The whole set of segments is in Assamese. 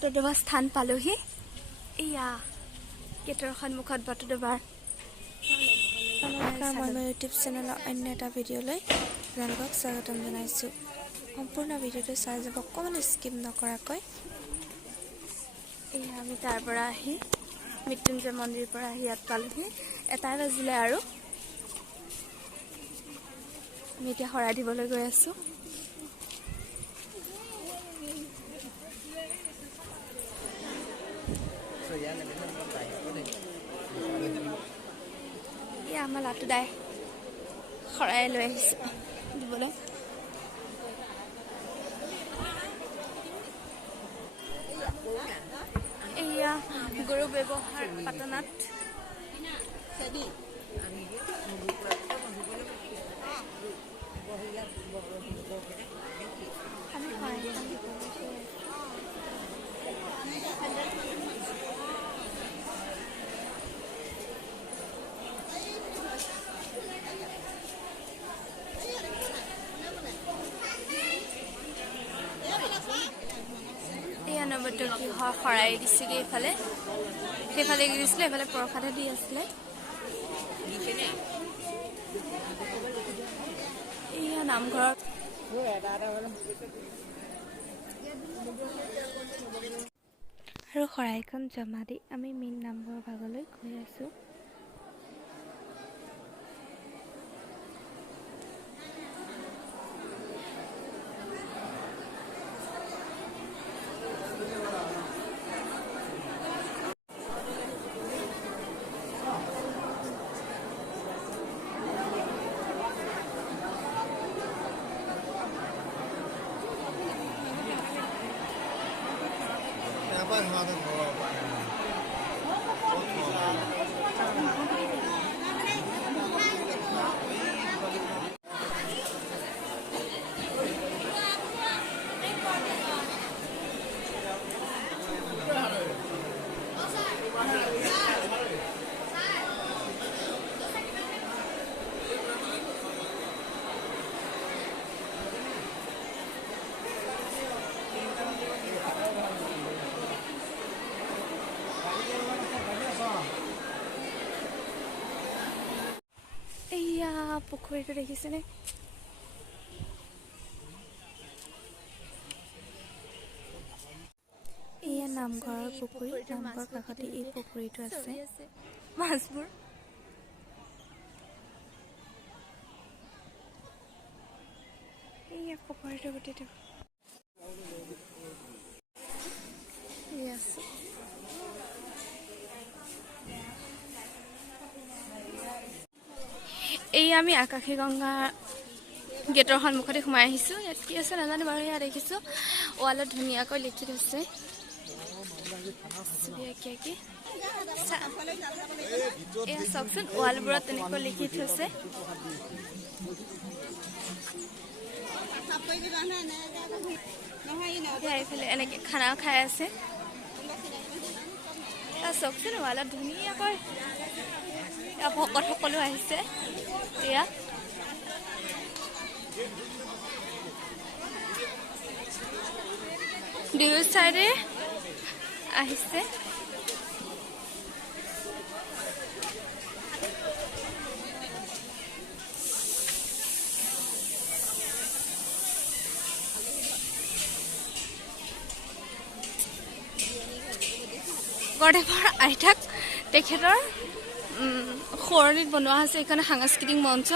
বটদ্ৰৱা স্থান পালোহি এয়া গেটৰ সন্মুখত বটদ্ৰৱাৰ নমস্কাৰ মই ইউটিউব চেনেলৰ অন্য এটা ভিডিঅ'লৈ আপোনালোকক স্বাগতম জনাইছোঁ সম্পূৰ্ণ ভিডিঅ'টো চাই যাব অকণমান স্কিপ নকৰাকৈ এয়া আমি তাৰ পৰা আহি মৃত্যুঞ্জয় মন্দিৰৰ পৰা আহি ইয়াত পালোহি 1 বাজিলে আৰু আমি এতিয়া শৰাই দিবলৈ গৈ আছোঁ এয়া আমাৰ লাটু দাই শৰাই লৈ আহিছে দিবলৈ এয়া গৰু ব্যৱহাৰ পাটনাত এয়া নৱদ্বীপ শৰাই দিছেগৈ এইফালে সেইফালে দিছিলে এইফালে প্ৰসাদে দি আছিলে এয়া নামঘৰত আৰু শৰাইখন জমা দি আমি মেইন নামঘৰৰ ভাগলৈ গৈ আছোঁ এয়া পুখুৰীটো দেখিছেনে এয়া নামঘৰৰ পুখুৰী নামঘৰৰ কাষতে এই পুখুৰীটো আছে মাছবোৰ এয়া পুখুৰীটো গোটেইটো এই আমি আকাশী গংগা গেটৰ সন্মুখতে সোমাই আহিছোঁ ইয়াত কি আছে নাজানো বাৰু ইয়াত দেখিছোঁ ৱালত ধুনীয়াকৈ লিখি থৈছে এয়া চাওকচোন ৱালবোৰত তেনেকৈ লিখি থৈছে এইফালে এনেকৈ খানাও খাই আছে চাওকচোন ৱালত ধুনীয়াকৈ ভকত সকলো আহিছে এয়া দুয়ো চাইডে আহিছে গড়দেৱৰ আইতাক তেখেতৰ খৰণিত বনোৱা হৈছে এইখন সাংস্কৃতিক মঞ্চ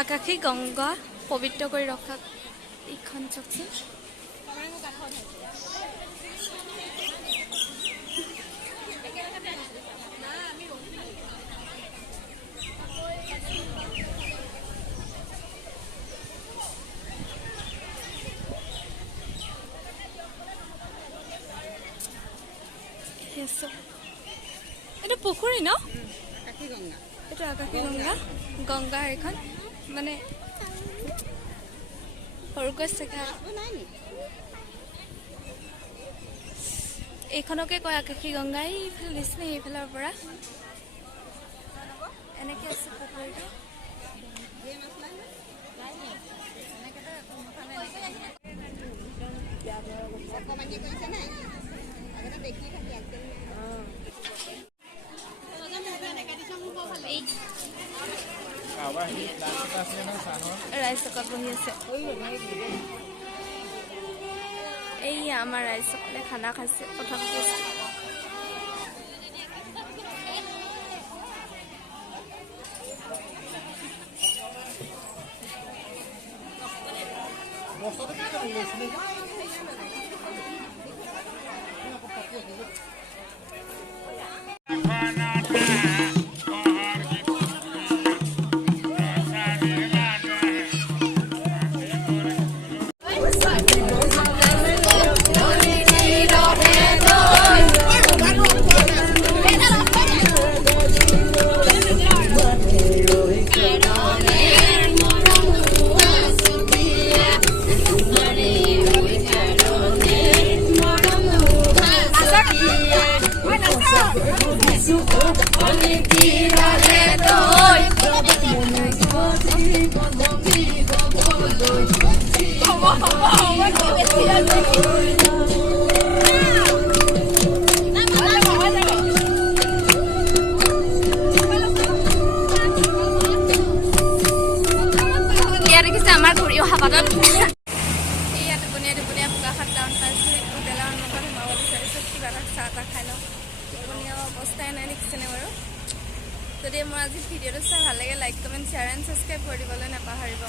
আকাশী গংগা পবিত্ৰ কৰি ৰখা এইখন চকচোন এইটো পুখুৰী ন এইটো আকাশী গংগা গংগা এইখন মানে সৰুকৈ চেকা এইখনকে কয় আকাশী গংগা এইফালে দিছিলে এইফালৰ পৰা এনেকৈ আছে পুখুৰীটো ৰাইজসকল বহি আছে এই আমাৰ ৰাইজসকলে খানা খাইছে প্ৰথম আমাৰ ঘূৰি অহা বাটত এয়া টোপনীয়া বোকাখাট টাউন পাইছোঁ হোটেলৰ সন্মুখত সোমাব বিচাৰিছোঁ কিবা এটা চাহ তাহ খাই লওঁ টোপনীয়া অৱস্থাই নাই দেখিছেনে বাৰু যদি মোৰ আজি ভিডিঅ'টো চাই ভাল লাগে like comment share and subscribe কৰি দিবলৈ নাপাহৰিব